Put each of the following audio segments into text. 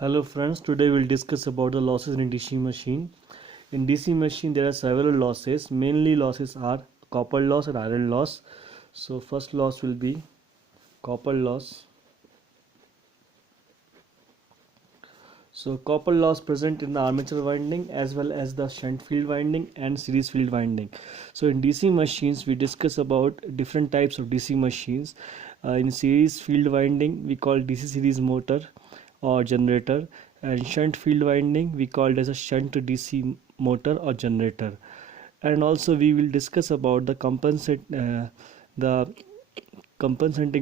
Hello friends, today we'll discuss about the losses in DC machine. In DC machine there are several losses. Mainly losses are copper loss and iron loss. So first loss will be copper loss. So copper loss present in the armature winding as well as the shunt field winding and series field winding. So in DC machines we discuss about different types of DC machines. In series field winding we call DC series motor or generator, and shunt field winding we call it as a shunt to DC motor or generator. And also we will discuss about the compensating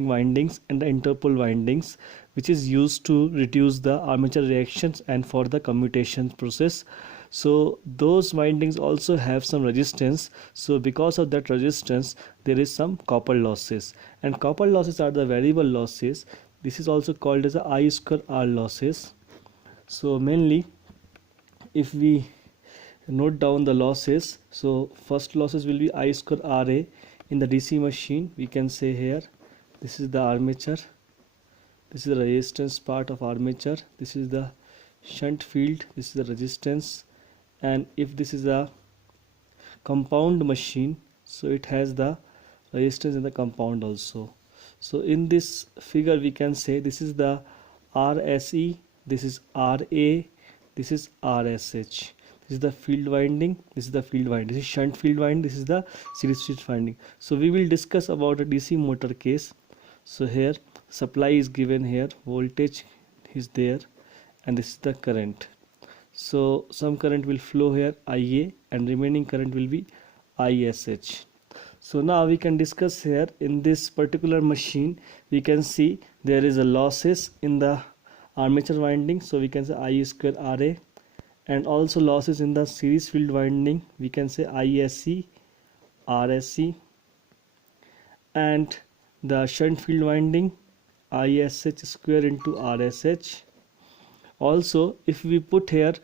windings and the interpole windings, which is used to reduce the armature reactions and for the commutation process. So those windings also have some resistance, so because of that resistance there is some copper losses, and copper losses are the variable losses. This is also called as a I square R losses. So mainly if we note down the losses, so first losses will be I square RA. In the DC machine we can say here, this is the armature, this is the resistance part of armature, this is the shunt field, this is the resistance, and if this is a compound machine, so it has the resistance in the compound also. So in this figure we can say this is the RSE, this is RA, this is RSH. This is the field winding, this is the field winding, this is shunt field winding, this is the series field winding. So we will discuss about a DC motor case. So here supply is given, here voltage is there, and this is the current. So some current will flow here, IA, and remaining current will be ISH. So now we can discuss here in this particular machine, we can see there is a losses in the armature winding, so we can say I square RA, and also losses in the series field winding, we can say ISC, RSC, and the shunt field winding ISH square into RSH. Also if we put here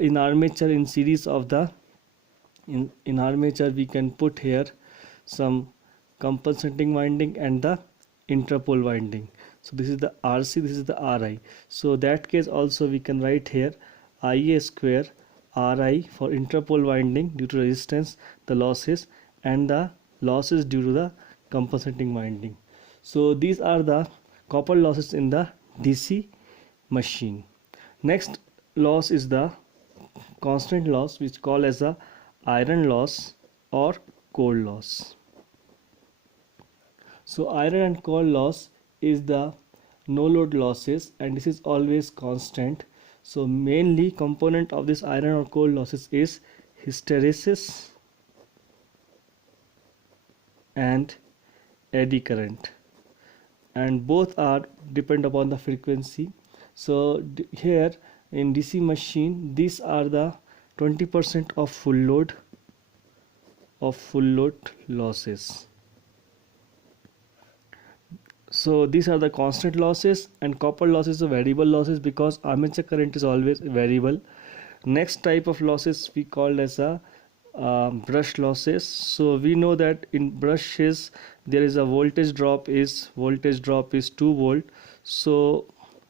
in armature, in series of the in armature we can put here some compensating winding and the interpole winding. So this is the RC, this is the RI. So that case also we can write here IA square RI for interpole winding due to resistance, the losses, and the losses due to the compensating winding. So these are the copper losses in the DC machine. Next loss is the constant loss, which called as the iron loss or coal loss. So iron and coal loss is the no load losses, and this is always constant. So mainly component of this iron or coal losses is hysteresis and eddy current, and both are depend upon the frequency. So here in DC machine these are the 20% of full load losses. So these are the constant losses, and copper losses are variable losses because armature current is always variable. Next type of losses we call as a brush losses. So we know that in brushes there is a voltage drop is 2 volt. So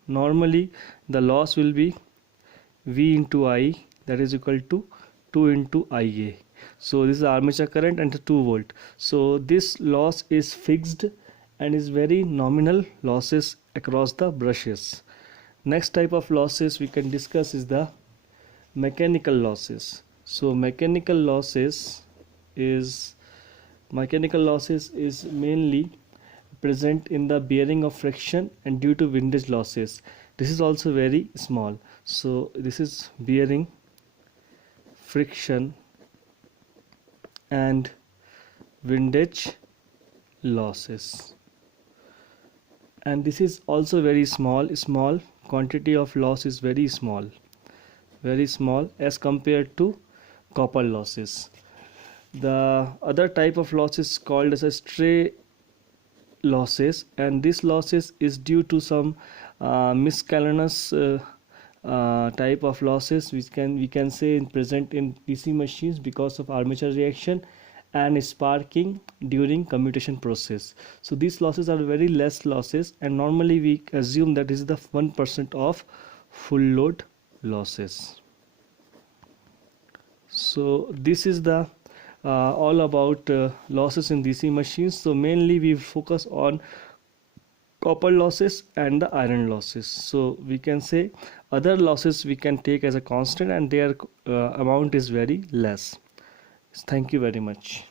normally the loss will be V into I, that is equal to 2 into IA. So this is armature current and 2 volt. So this loss is fixed and is very nominal losses across the brushes. Next type of losses we can discuss is the mechanical losses. So mechanical losses is mainly present in the bearing of friction and due to windage losses. This is also very small. So this is bearing, friction, and windage losses, and this is also very small quantity of loss is very small as compared to copper losses. The other type of loss is called as a stray losses, and this losses is due to some miscellaneous type of losses which we can say present in DC machines because of armature reaction and sparking during commutation process. So these losses are very less losses, and normally we assume that this is the 1% of full load losses. So this is the all about losses in DC machines. So mainly we focus on copper losses and the iron losses. So we can say other losses we can take as a constant, and their amount is very less. Thank you very much.